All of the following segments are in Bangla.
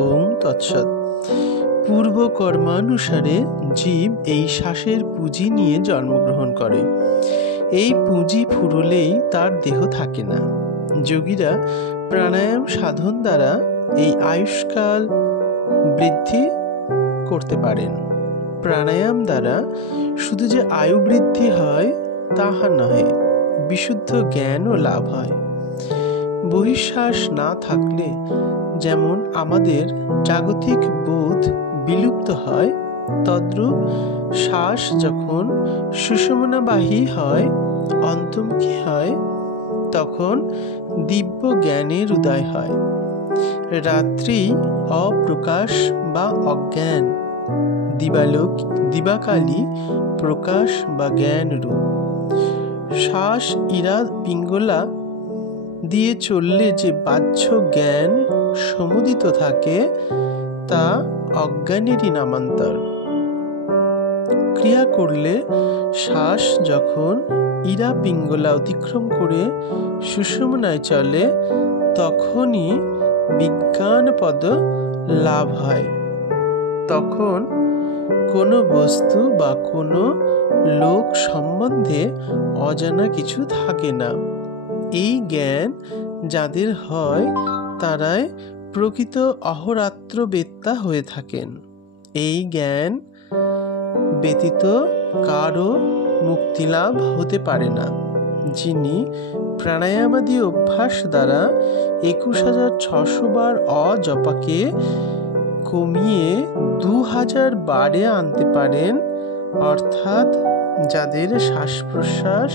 ওম তৎসৎ। পূর্ব কর্মানুসারে জীব এই শ্বাসের পুঁজি নিয়ে জন্মগ্রহণ করে। এই পুঁজি ফুরলেই তার দেহ থাকে না। যোগীরা প্রাণায়াম সাধন দ্বারা এই আয়ুষ্কাল বৃদ্ধি করতে পারেন। প্রাণায়াম দ্বারা শুধু যে আয়ু বৃদ্ধি হয় তাহা নহে, বিশুদ্ধ জ্ঞানও লাভ হয়। বহিঃশ্বাস না থাকলে যেমন আমাদের জাগতিক বোধ বিলুপ্ত হয়, তদ্রূপ শ্বাস যখন সুষুম্নাবাহী হয়, অন্তর্মুখী হয়, তখন দিব্য জ্ঞানের উদয় হয়। রাত্রি অপ্রকাশ বা অজ্ঞান, দিবাকালী প্রকাশ বা জ্ঞান রূপ। শ্বাস ইরা পিঙ্গলা দিয়ে চললে যে বাহ্য জ্ঞান সমুদিত থাকে তা অজ্ঞানেরই নামান্তর। ক্রিয়া করলে শ্বাস যখন ইরা পিঙ্গলা অতিক্রম করে সুষুম্নায় চলে, তখনই বিজ্ঞানপদ লাভ হয়। তখন কোনো বস্তু বা কোনো লোক সম্বন্ধে অজানা কিছু থাকে না। এই জ্ঞান যাদের হয় তারাই প্রকৃত অহোরাত্র বেত্তা হয়ে থাকেন। এই জ্ঞান ব্যতীত কারও মুক্তিলাভ হতে পারে না। যিনি প্রাণায়ামাদি অভ্যাস দ্বারা 21,600 বার অজপাকে কমিয়ে 2000 বারে আনতে পারেন, অর্থাৎ যাদের শ্বাস প্রশ্বাস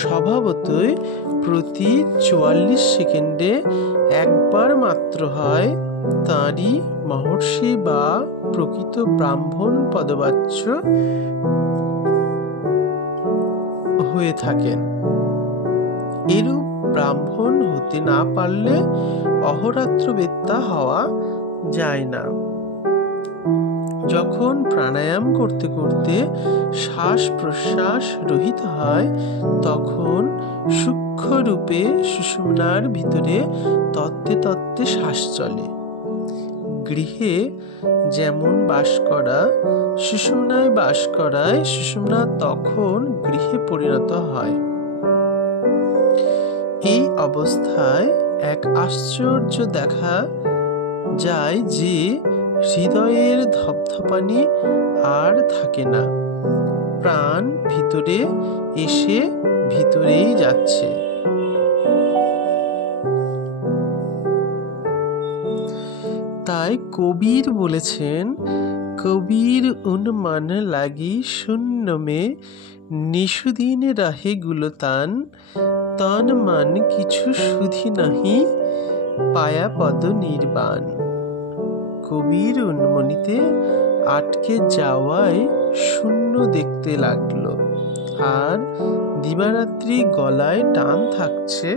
স্বভাবতই প্রতি 44 সেকেন্ডে একবার মাত্র হয়, তাঁরই মহর্ষি বা প্রকৃত ব্রাহ্মণ পদবাচ্য হয়ে থাকেন। এরূপ ব্রাহ্মণ হতে না পারলে অহোরাত্র বেত্তা হওয়া যায় না। যখন প্রাণায়াম করতে করতে শ্বাস প্রশ্বাস রহিত হয়, তখন সূক্ষ্ম রূপে সুষুম্নার ভিতরে তত্ত্বে তত্ত্বে শ্বাস চলে। গৃহে যেমন বাস করা, সুষুম্নায় বাস করায় সুষুম্না তখন গৃহে পরিণত হয়। এই অবস্থায় এক আশ্চর্য দেখা যায় যে হৃদয়ের ধপধপানি আর থাকে না, প্রাণ ভিতরে এসে ভিতরেই যাচ্ছে। তাই কবির বলেছেন, কবির উন মন লাগি শূন্য মে, নিষুদিন রাহে গুলতান, তন মন কিছু সুধি নাহি, পায়া পদ নির্বাণ। কবির উন্মনিতে আটকে যাওয়ায় শূন্য দেখতে লাগলো, আর দিবারাত্রি গলায় টান থাকছে।